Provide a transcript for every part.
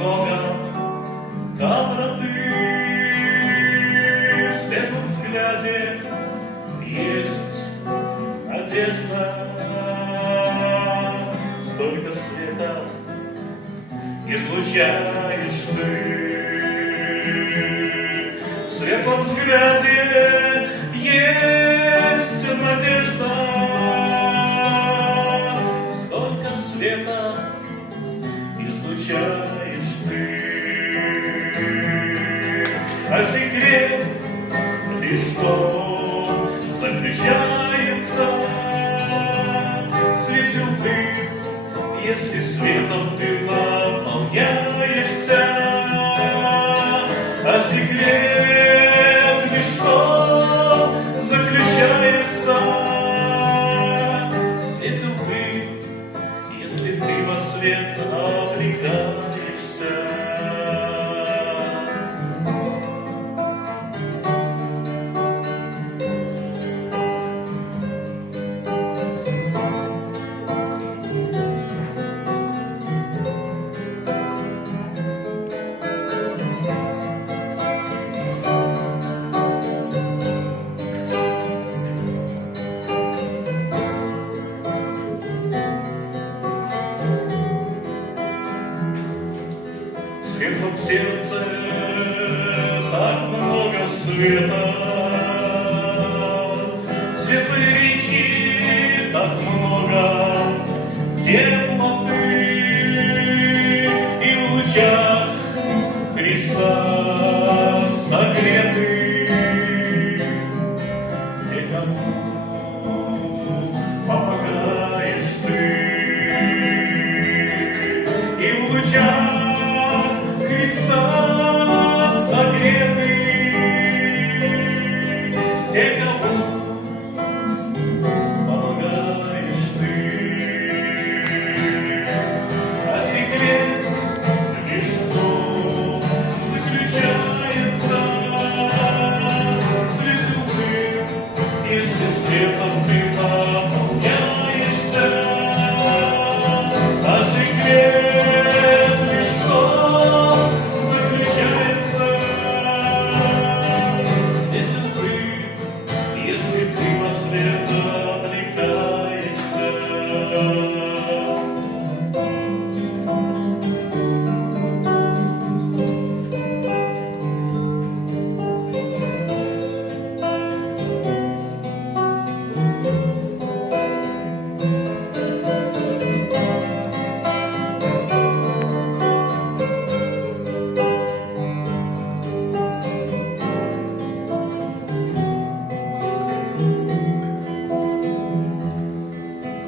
много доброты в светлом взгляде, есть надежда, столько света излучаешь ты. В светлом взгляде есть надежда, столько света излучаешь ты. А секрет лишь что заключается в свете ты, если светом ты наполняешься. А секрет лишь что заключается в свете ты, если ты во свет облекаешься. В светлом сердце так много света, в светлой речи так много теплоты, и в лучах Христа согреты те, кому помогаешь ты, и в лучах Христа согреты те, кому помогаешь ты. А секрет лишь что заключается в свете ты, если светом ты наполняешься. А секрет лишь что заключается в свете ты, если ты во свет облекаешься.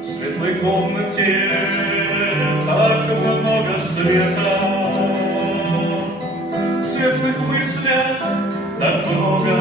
В светлой комнате так много света, в светлых мыслях так много